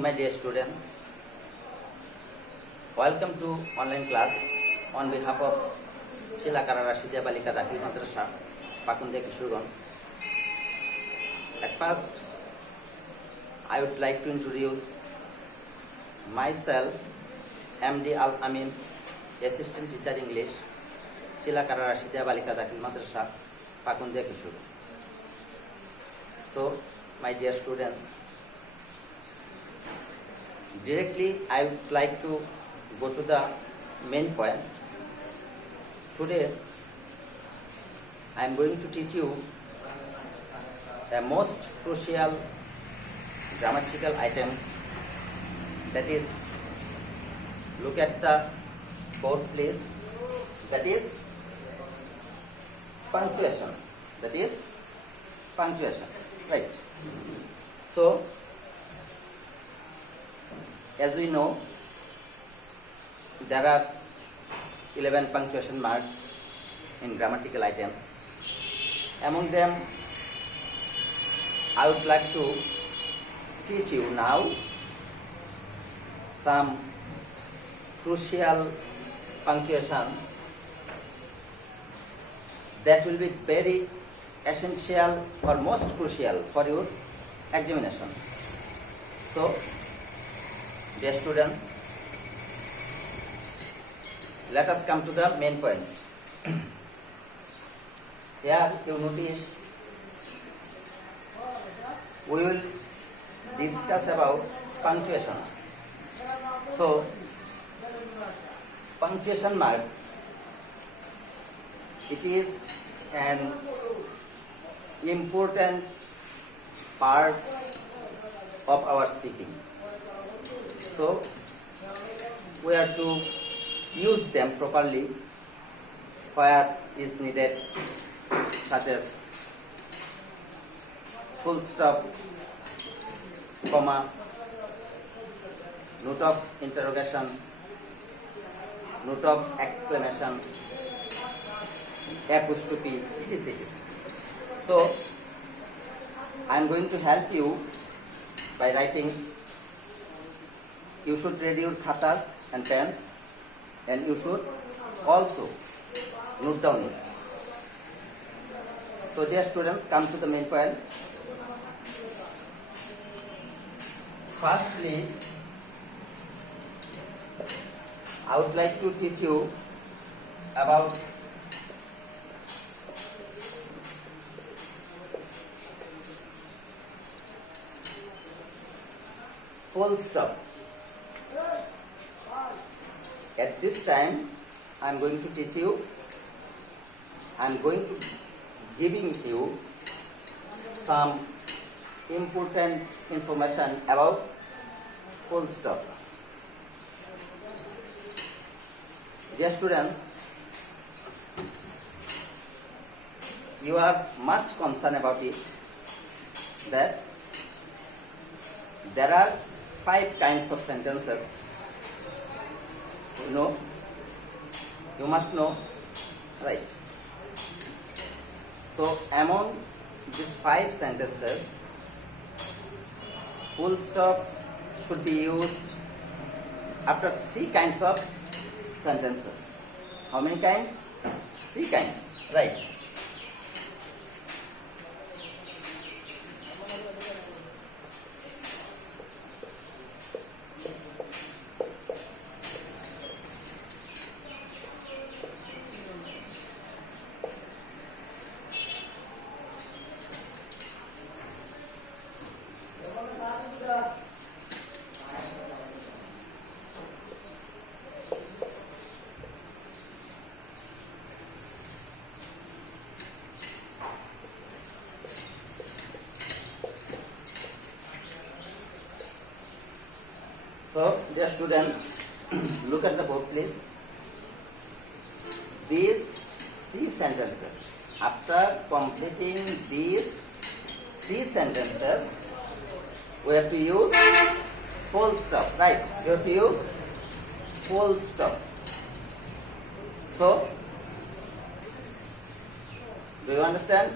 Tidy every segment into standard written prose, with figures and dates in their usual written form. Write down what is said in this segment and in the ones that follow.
My dear students, welcome to online class on behalf of Shilakara Rashidya Balika Dakhil Madrasa, Pakundia Kishorganj. At first, I would like to introduce myself, MD Al Amin, Assistant Teacher English, Shilakara Rashidya Balika Dakhil Madrasa, Pakundia Kishorganj. So, my dear students, directly I would like to go to the main point. Today I am going to teach you a most crucial grammatical item, that is, look at the board please, that is punctuations, right? So as we know, there are 11 punctuation marks in grammatical items. Among them, I would like to teach you now some crucial punctuations that will be very essential or most crucial for your examinations. So, dear students, let us come to the main point. Here you notice we will discuss about punctuations. So, punctuation marks, it is an important part of our speaking. So, we are to use them properly where is needed, such as full stop, comma, note of interrogation, note of exclamation, apostrophe, etc. So, I am going to help you by writing. You should ready your khatas and pens, and you should also note down it. So, dear students, come to the main point. Firstly, I would like to teach you about full stop. At this time, I am going to teach you, I am going to giving you some important information about full stop. Dear students, you are much concerned about it, that there are 5 kinds of sentences. You must know, right? So, among these 5 sentences, full stop should be used after 3 kinds of sentences. How many kinds? 3 kinds, right? So, dear students, look at the board please. These 3 sentences, after completing these 3 sentences, we have to use full stop, right? You have to use full stop. So, do you understand?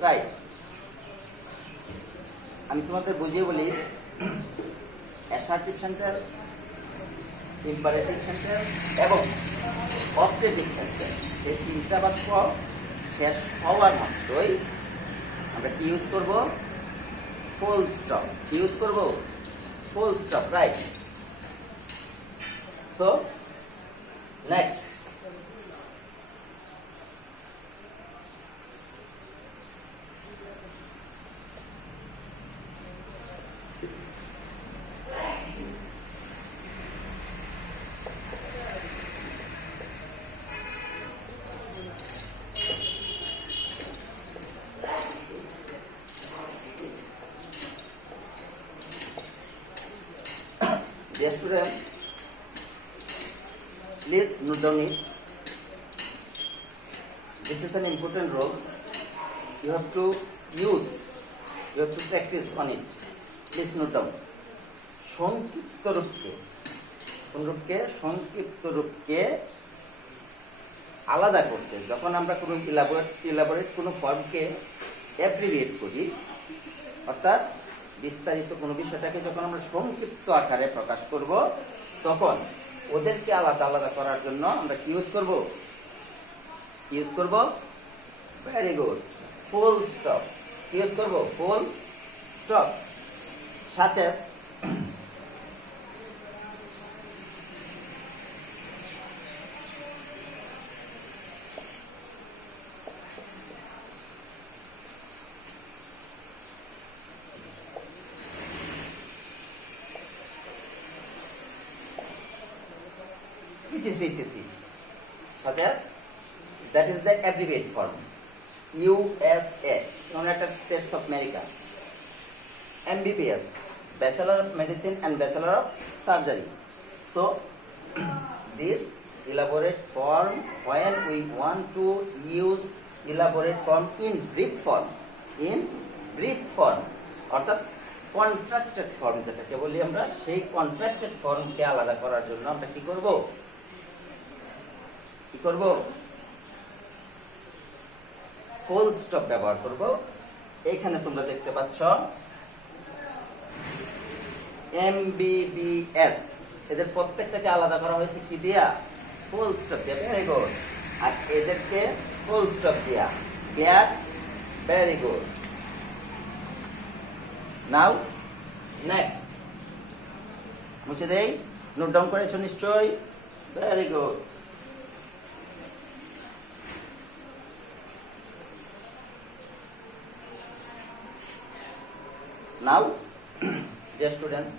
Right. আমি তোমাদের বুঝিয়ে বলি assertive sentence, imperative sentence এবং objective sentence, এই তিনটা বাক্য শেষ হওয়ার মাত্রই আমরা কি ইউজ করব? Full stop. কি ইউজ করব? Full stop, right? So next, dear students, please note down it. This is an important role. You have to use, you have to practice on it. Please note down. সংক্ষিপ্ত রূপকে, কোন রূপকে? সংক্ষিপ্ত রূপকে আলাদা করতে যখন আমরা কোনো ইলাবোরেট কোনো ফর্মকে অ্যাব্রিভিয়েট করি, অর্থাৎ বিস্তারিত কোনো বিষয়টাকে যখন আমরা সংক্ষিপ্ত আকারে প্রকাশ করব, তখন ওদেরকে আলাদা আলাদা করার জন্য আমরা কি ইউজ করব? ইউজ করব, ভেরি গুড, ফুল স্টপ। কি ইউজ করব? Full stop. such as etc. Such as, that is the abbreviated form. USA, United States of America. MBBS, Bachelor of Medicine and Bachelor of Surgery. So, this elaborate form, when we want to use elaborate form in brief form, অর্থাৎ contracted form যেটাকে বলি আমরা, সেই কন্ট্রাক্টেড ফর্মকে আলাদা করার জন্য আমরা কি করব? ফুল স্টপ ব্যবহার করব। এখানে তোমরা দেখতে পাচ্ছ MBBS, এদের প্রত্যেকটাকে আলাদা করা হয়েছে কি দিয়া? ফুল স্টপ দিয়া। Very good. আর এদেরকে ফুল স্টপ দিয়া। গেট, ভেরি গুড। নাও নেক্সট, মুছে দেই। নোট ডাউন করেছো নিশ্চয়ই? Very good. Now, dear students,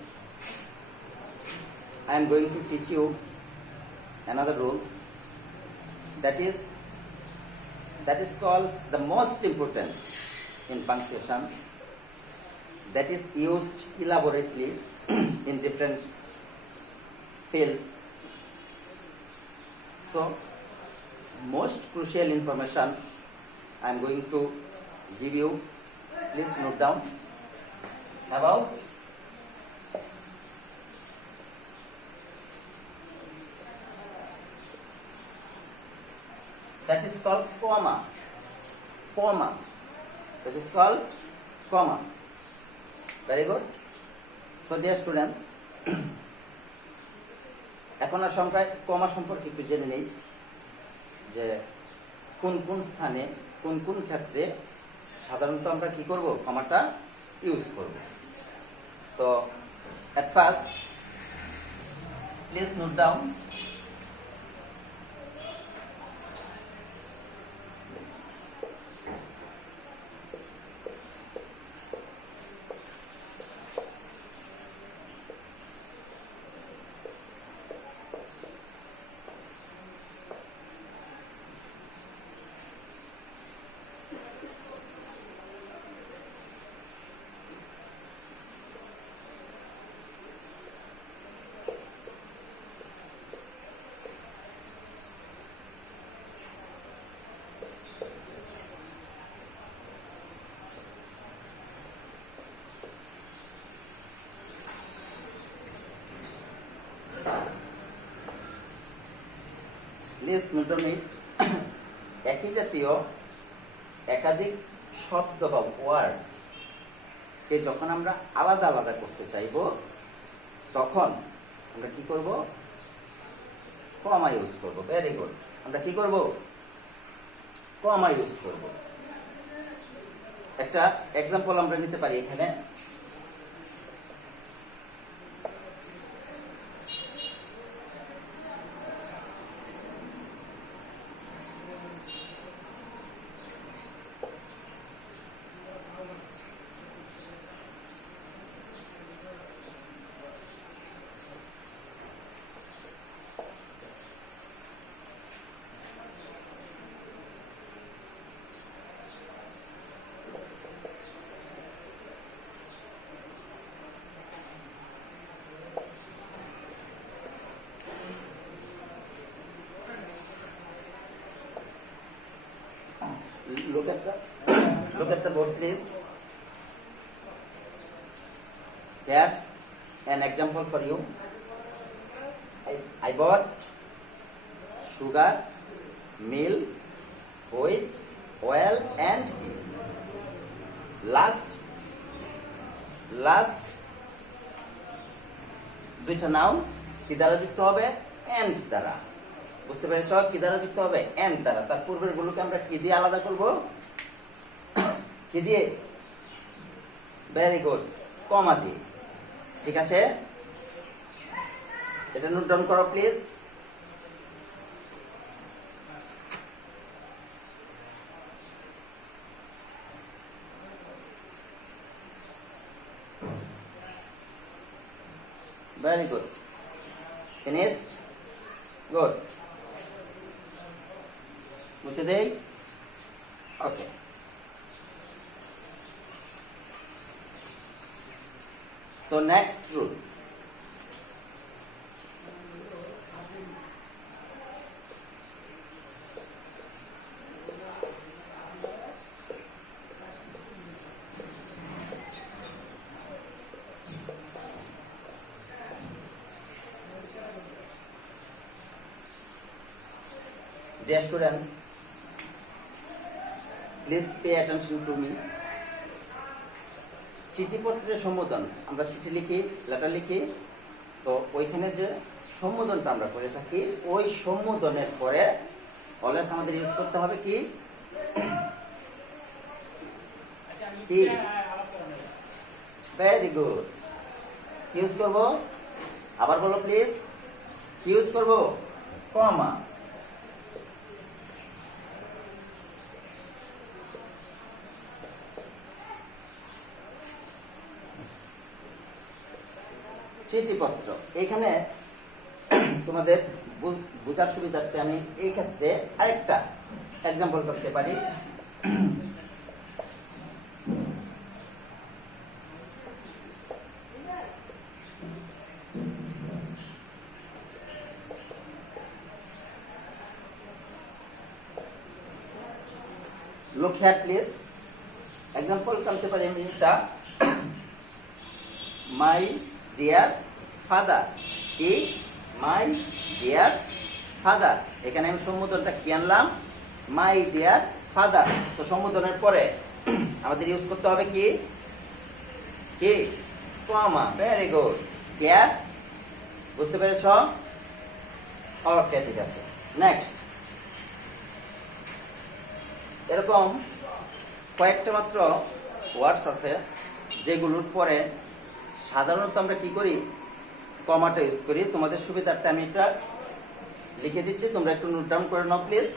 I am going to teach you another rules that is called the most important in punctuations, that is used elaborately in different fields. So, most crucial information I am going to give you. Please note down about that is called comma. That is called comma. Very good. So dear students, এখন আমরা কমা সম্পর্কে একটু জেনে নেই যে কোন কোন স্থানে কোন কোন ক্ষেত্রে সাধারণত আমরা কি করব? কমাটা ইউজ করব। তো at first, please note down please note down ইট। একই জাতীয় একাধিক শব্দ বা ওয়ার্ডস কে যখন আমরা আলাদা আলাদা করতে চাইব, তখন আমরা কি করব, কমা ইউজ করব। ভেরি গুড, আমরা কি করব, কমা ইউজ করব। একটা এক্সাম্পল আমরা নিতে পারি এখানে। Look at the board, please. That's an example for you. I bought sugar, milk, wheat, oil, and ghee. Last দুইটা নাউন কি দ্বারা যুক্ত হবে, এন্ড দ্বারা। বুঝতে পেরেছ, কি দ্বারা যুক্ত হবে, এন্ড দ্বারা। তার পূর্বের গুলোকে আমরা কি দিয়ে আলাদা করব, কি দিয়ে, ভেরি গুড, কমা দিয়ে। ঠিক আছে, এটা নোট ডাউন করো please. Very good, finished, good. মুছে দেই, ওকে। So next rule. Dear students, please pay attention to me. চিঠিপত্রের সম্বোধন, আমরা চিঠি লিখি, লেটার লিখি, তো ওইখানে যে সম্বোধনটা আমরা করে থাকি, ওই সম্বোধনের পরে অলওয়েজ আমাদের ইউজ করতে হবে কি, কি, ভেরি গুড, ইউজ করব, আবার বলো প্লিজ, কি ইউজ করব, কমা। চিঠিপত্র, এখানে তোমাদের বোঝার সুবিধার্থে আমি এই ক্ষেত্রে আরেকটা এক্সাম্পল করতে পারি। Look here please, এক্সাম্পল করতে পারি আমি এটা, মাই ডিয়ার ফাদার, কি, মাই ডিয়ার ফাদার। এখানে আমি সম্বোধনটা কি আনলাম, মাই ডিয়ার ফাদার। তো সম্বোধনের পরে আমাদের ইউজ করতে হবে কি, কি, কমা। ভেরি গুড, ক্লিয়ার, বুঝতে পেরেছ, ওকে, ঠিক আছে। নেক্সট, এরকম কয়েকটা মাত্র ওয়ার্ডস আছে যেগুলোর পরে সাধারণত আমরা কি করি, কমাটা ইউজ করি। তোমাদের সুবিধার্থে আমি এটা লিখে দিচ্ছি, তোমরা একটু নোট ডাউন করে নাও please.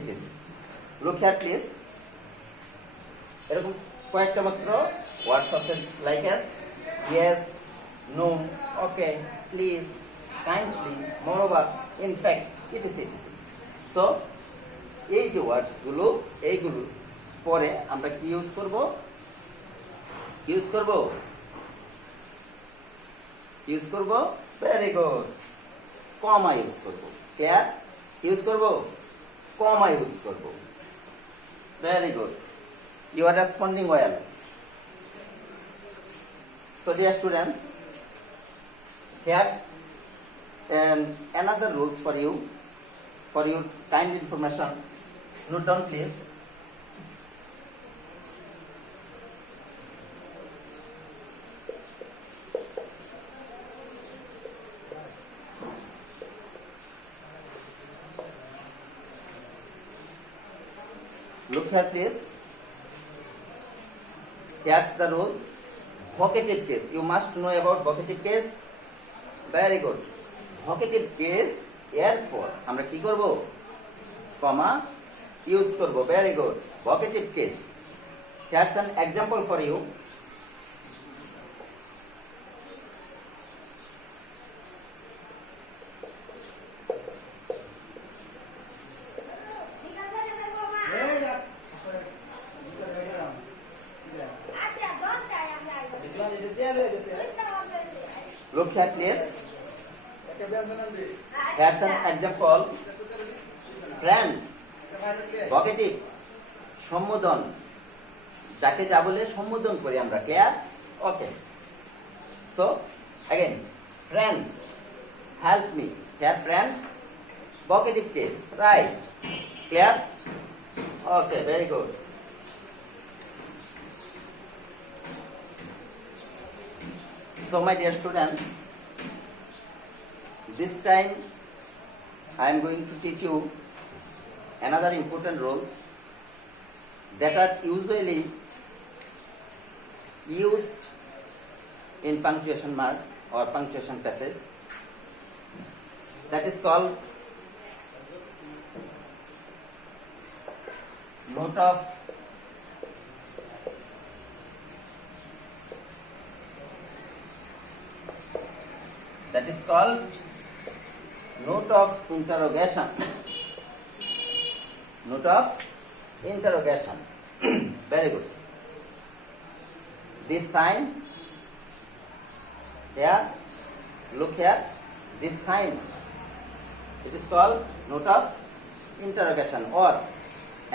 It is. Look here please. এরকম কয়েকটা মাত্র ওয়ার্ডস আছে, like as, yes, no, okay, please, kindly, moreover, in fact, it is. So এই যে ওয়ার্ডসগুলো, এইগুলো পরে আমরা কি ইউজ করব? ইউজ করব ভেরি গুড, কমা ইউজ করব। ক্লিয়ার? ইউজ করব, কমা ইউজ করব। Very good, you are responding well. So dear students, here's another rules for you, for your kind information. Note down please. Look here please. Here's the rules. Vocative case. You must know about vocative case. Very good. Vocative case এরপর আমরা কি করব? Comma use করব। Very good. Vocative case. Here's an example for you. Look here please. Here's an example. Friends. Vocative. সম্বোধন, যাকে যা বলে সম্বোধন করি আমরা। Clear? Okay. So again, friends, help me. Here friends, vocative case. Right? Clear? Okay, very good. So my dear student, this time I am going to teach you another important rules that are usually used in punctuation marks or punctuation passages. That is called note of interrogation. Note of interrogation. Very good. These signs here, look here, this sign, it is called note of interrogation, or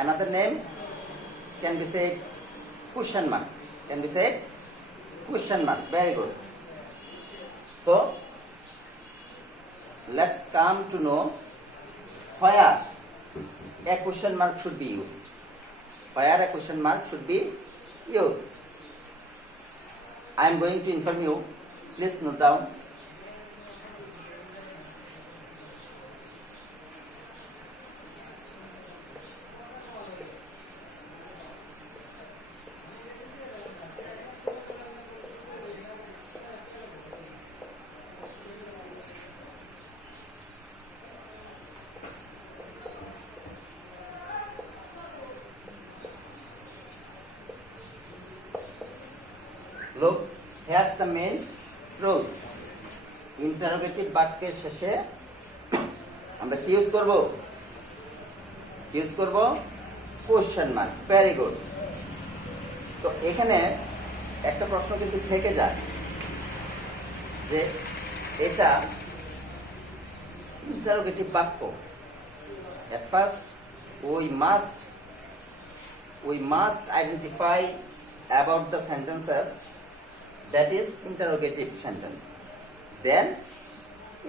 another name can be said question mark. Can be said question mark. Very good. So let's come to know where a question mark should be used. Where a question mark should be used. I am going to inform you. Please note down. Look, here's the main rule. Interrogative বাক্যের শেষে আমরা কি use করব? Use করব question mark. Very good. তো এখানে একটা প্রশ্ন কিন্তু থেকে যায় যে এটা ইন্টারোগেটিভ বাক্য। At first we must identify about the sentences that is interrogative sentence. Then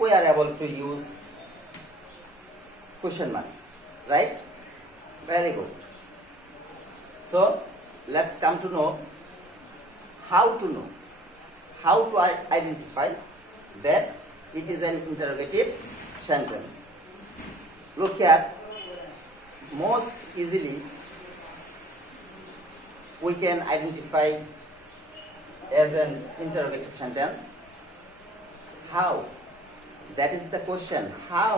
we are able to use question mark. Right? Very good. So let's come to know how to identify that it is an interrogative sentence. Look here, most easily we can identify as an interrogative sentence. How? That is the question. How?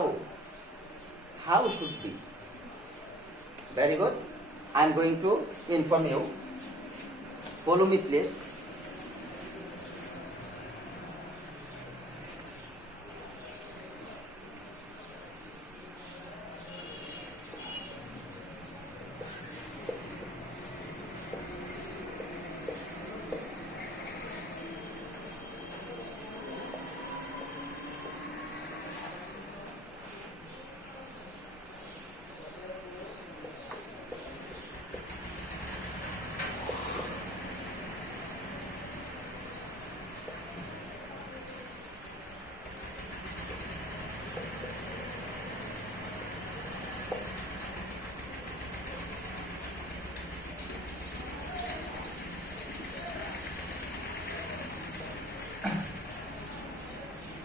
How should be? Very good. I am going to inform you. Follow me please.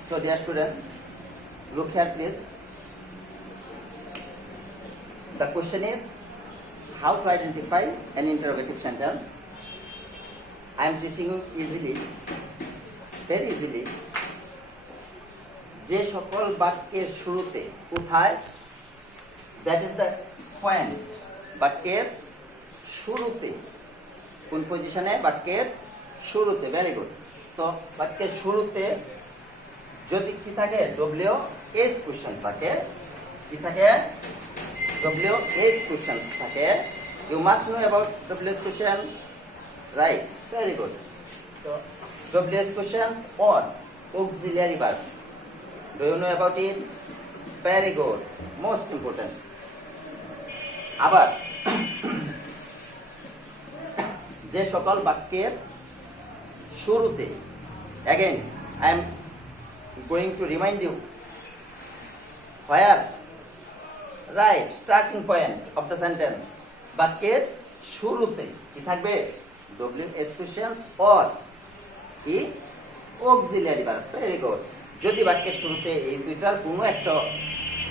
So dear students, look here please. The question is how to identify an interrogative sentence. I am teaching you easily, very easily, যে সকল বাক্যের শুরুতে কোথায়, that is the point, বাক্যের শুরুতে কোন পজিশনে, বাক্যের শুরুতে, ভেরি গুড। তো বাক্যের শুরুতে যদি কি থাকে, WH কোশ্চেন থাকে, কি থাকে, WH কোশ্চেন থাকে। You must know about WH question, right? Very good. So WH questions or auxiliary verbs. Do you know about it? Very good. Most important. আবার যে সকল বাক্যের শুরুতে, again I am going to remind you where, right, starting point of the sentence, বাক্যের শুরুতে কি থাকবে, WH questions or কি auxiliary verb. Very good. যদি বাক্যের শুরুতে এই দুইটার কোনো একটা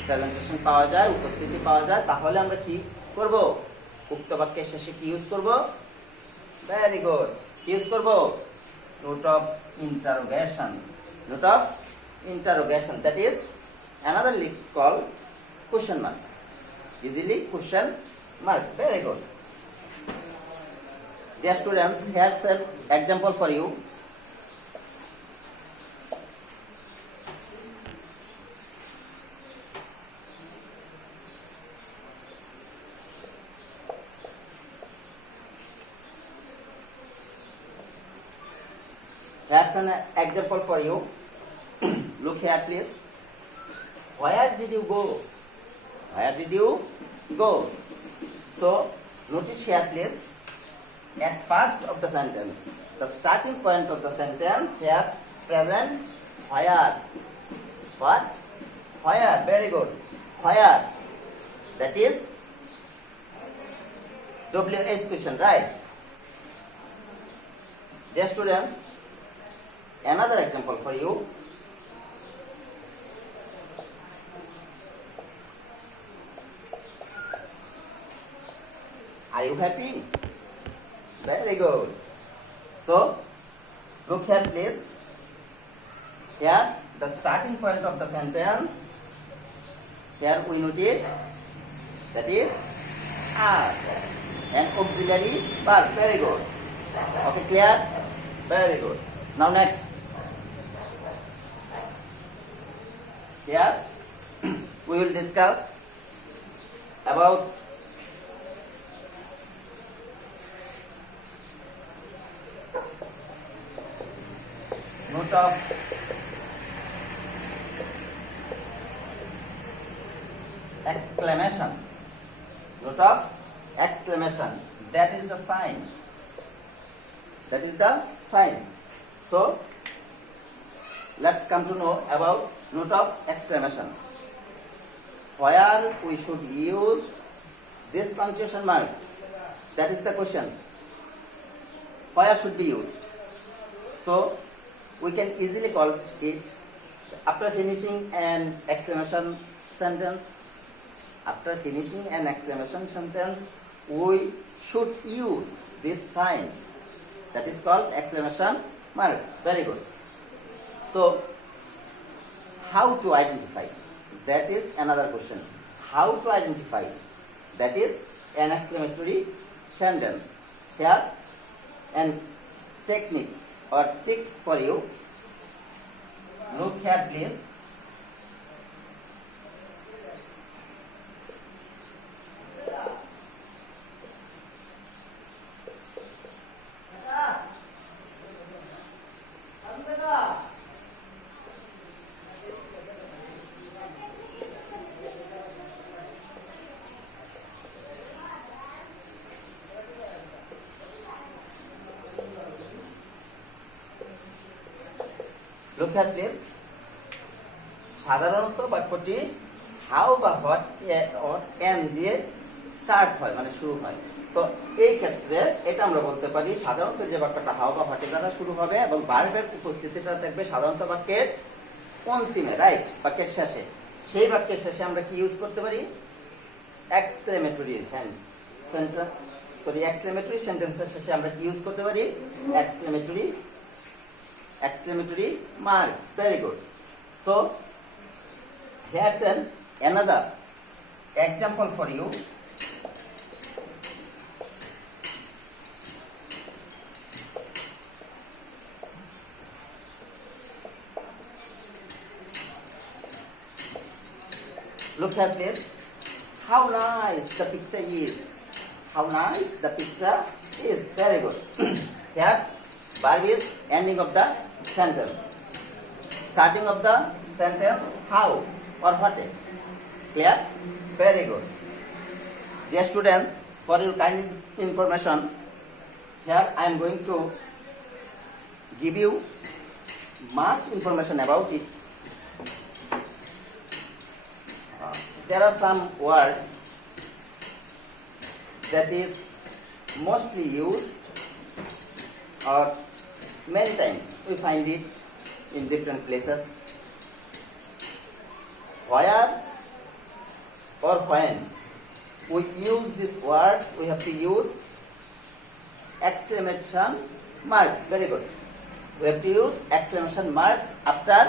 প্রেজেন্টেশন পাওয়া যায়, উপস্থিতি পাওয়া যায়, তাহলে আমরা কি করব, উক্ত বাক্যের শেষে কি ইউজ করব, ভেরি গুড, ইউজ করব note of interrogation. Note of interrogation, that is anotherly called question mark, easily question mark. Very good. Dear students, here's an example for you. Here's an example for you. Look here, please. Where did you go? Where did you go? So, notice here, please. At first of the sentence, the starting point of the sentence here, present where. What? Where. Very good. Where. That is WH question, right? Dear students, another example for you. Are you happy? Very good. So, look here please. Here, the starting point of the sentence. Here we notice that is are, an auxiliary verb. Very good. Okay, clear? Very good. Now next. Here we will discuss about note of exclamation. Note of exclamation. That is the sign. That is the sign. So, let's come to know about note of exclamation. Where we should use this punctuation mark? That is the question. Where should be used? So, we can easily call it after finishing an exclamation sentence. After finishing an exclamation sentence, we should use this sign. That is called exclamation marks. Very good. So, how to identify? That is another question. How to identify? That is an exclamatory sentence. Here, an technique or tricks for you. Look here, please. Look here please. সাধারণত বাক্যটি হাউ বা what or can দিয়ে স্টার্ট হয়, মানে শুরু হয়। তো এই ক্ষেত্রে এটা আমরা বলতে পারি সাধারণত যে বাক্যটা হাউ বা হোয়াটের দ্বারা শুরু হবে এবং ভার্বের উপস্থিতিটা থাকবে সাধারণত বাক্যের অন্তিমে, রাইট, বাক্যের শেষে, সেই বাক্যের শেষে আমরা কি ইউজ করতে পারি? এক্সক্লেমেটরি সেন্টেন্সের শেষে আমরা কি ইউজ করতে পারি? Exclamatory mark. Very good. So here's then another example for you. Look here please. How nice the picture is. How nice the picture is. Very good. Here verb is ending of the sentence. Starting of the sentence how or what. Clear? Very good. Dear students, for your kind information, here I am going to give you much information about it. There are some words that is mostly used, or many times we find it in different places. Where or when we use these words, we have to use exclamation marks. Very good. We have to use exclamation marks after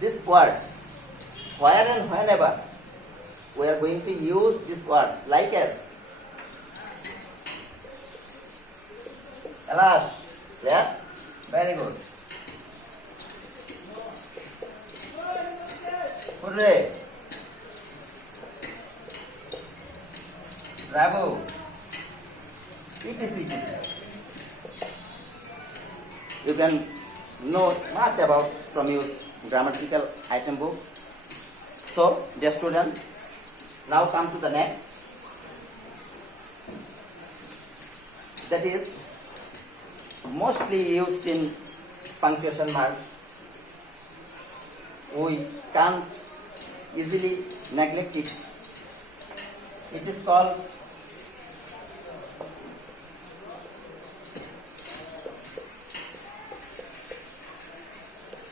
these words. Where and whenever we are going to use these words, like as Kailash. Yeah? Very good. Hooray. Bravo. etc. You can know much about from your grammatical item books. So, dear students, now come to the next. That is mostly used in punctuation marks. We can't easily neglect it. It is called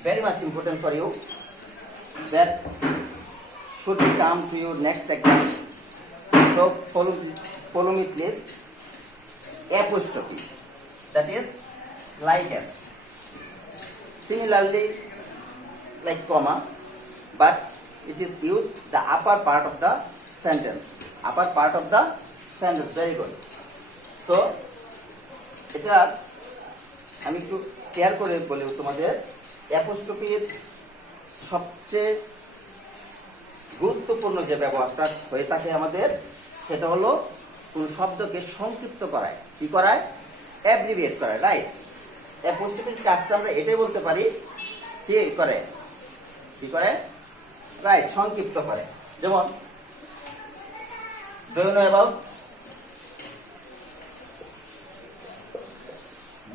very much important for you, that should we come to your next exam. So follow me please. Apostrophe, that is like as. Similarly, like comma, but it is used the upper part of the sentence. Upper part of the sentence. Very good. So এটা আমি একটু কেয়ার করে বলি তোমাদের, অ্যাপোস্ট্রফির সবচেয়ে গুরুত্বপূর্ণ যে ব্যবহারটা হয়ে থাকে আমাদের, সেটা হলো কোন শব্দকে সংক্ষিপ্ত করায়। কি করায়? অ্যাব্রিভিয়েট করায়, রাইট। অ্যাপোস্ট্রফির কাজটা আমরা এটাই বলতে পারি, কি করে? কি করে? রাইট, সংক্ষিপ্ত করে। যেমন do you know about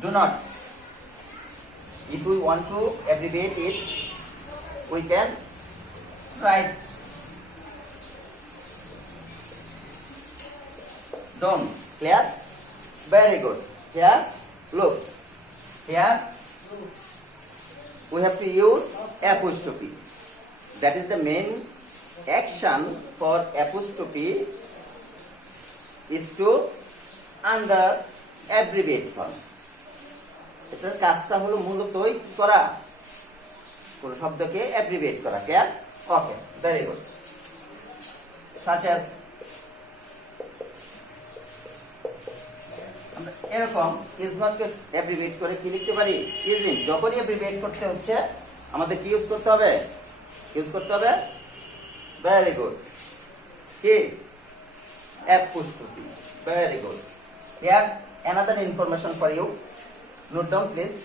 do not? If we want to abbreviate it, we can write don't. Clear? Very good. Here, look. Here, we have to use apostrophe. That is the main action for apostrophe, is to under abbreviate form. এটার কাজটা হলো মূলত করা, কোন শব্দকে অ্যাব্রিভিয়েট করা। ক্লিয়ার? ওকে, very good. such as আমরা এরকম ইজ নট কে অ্যাব্রিভিয়েট করে কি লিখতে পারি? Is in. যখনই অ্যাব্রিভিয়েট করতে হচ্ছে আমাদের কি ইউজ করতে হবে? Very good. কি? apostrophe. Very good. Here's another information for you. Note down please.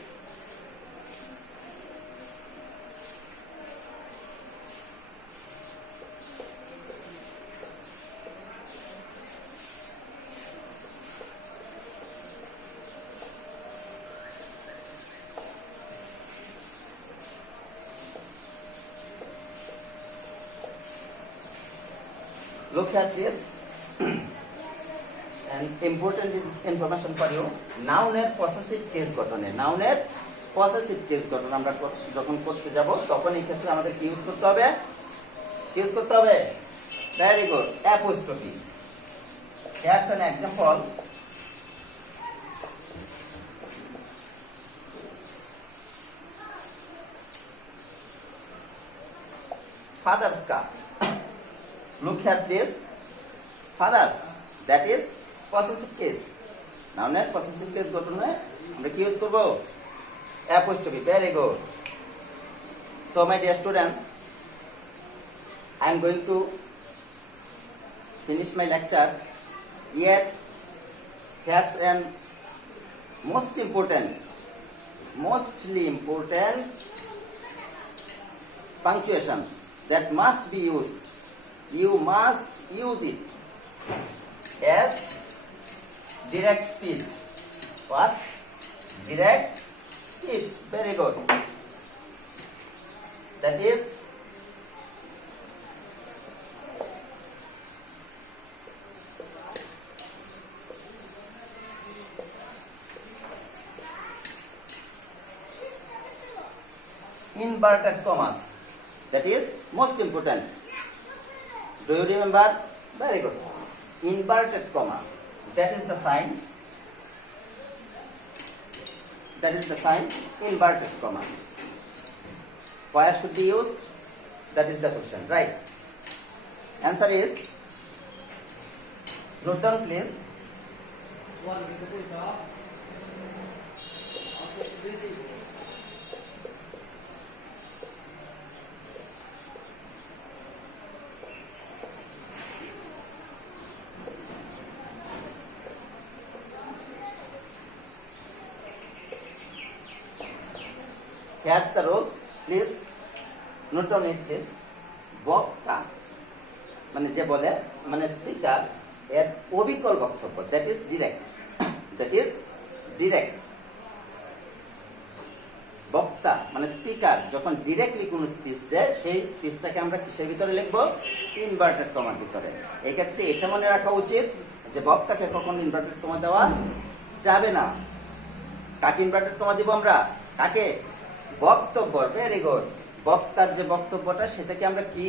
Look here please. And important information for you. নাউনের পসেসিভ কেস গঠনে, নাউনের পসেসিভ কেস গঠন আমরা যখন করতে যাব তখন এই ক্ষেত্রে আমাদের কি ইউজ করতে হবে? Very good, apostrophe. Here's an example. Father's car. Look here please. Fathers, that is possessive case. Noun এর possessive case গঠনে আমরা কি ইউজ করব? Apostrophe. Very good. So my dear students, I am going to finish my lecture. Yet here's an mostly important punctuations that must be used. You must use it as direct speech. What? Direct speech. Very good. That is inverted commas. That is most important. Do you remember? Very good. Inverted comma. That is the sign. Inverted comma. Where should be used? That is the question, right? Answer is, note down please. Here's the rules. Please note down it please. বক্তা মানে যে বলে মানে স্পিকার এর অবিকল বক্তব্য, that is direct. বক্তা মানে স্পিকার যখন ডিরেক্টলি কোনো স্পিচ দেয় সেই স্পিচটাকে আমরা কিসের ভিতরে লিখবো? ইনভার্টেড কমার ভিতরে। এই ক্ষেত্রে এটা মনে রাখা উচিত যে বক্তাকে কখনো ইনভার্টেড কমা দেওয়া যাবে না। কাকে ইনভার্টেড কমা দিব আমরা? কাকে? বক্তব্য। Very good. বক্তার যে বক্তব্যটা সেটাকে আমরা কি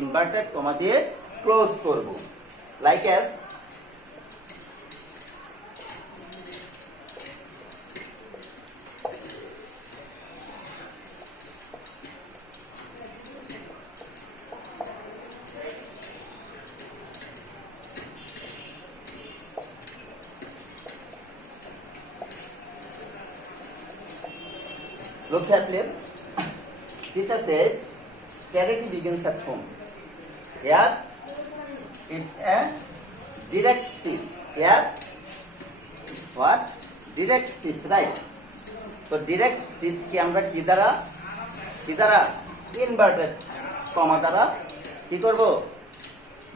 ইনভার্টেড কমা দিয়ে ক্লোজ করব। Like as look here please. Teacher said charity begins at home. Here it's a direct speech. Here what? Direct speech, right? So direct speech কি আমরা কি দ্বারা ইনভার্টেড কমা দ্বারা কি করব?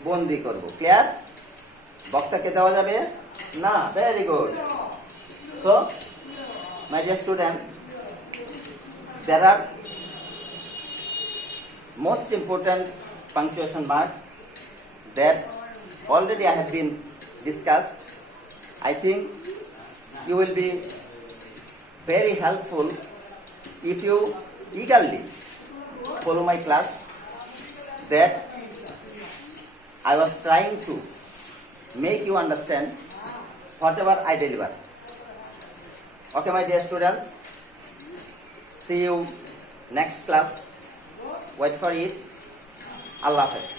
বন্দি করব। ক্লিয়ার? বক্তাকে দেওয়া যাবে না। Very good. So my dear students, there are most important punctuation marks that already I have been discussed. I think you will be very helpful if you eagerly follow my class, that I was trying to make you understand whatever I deliver. Okay, my dear students, see you next class. Wait for it. Allah Hafiz.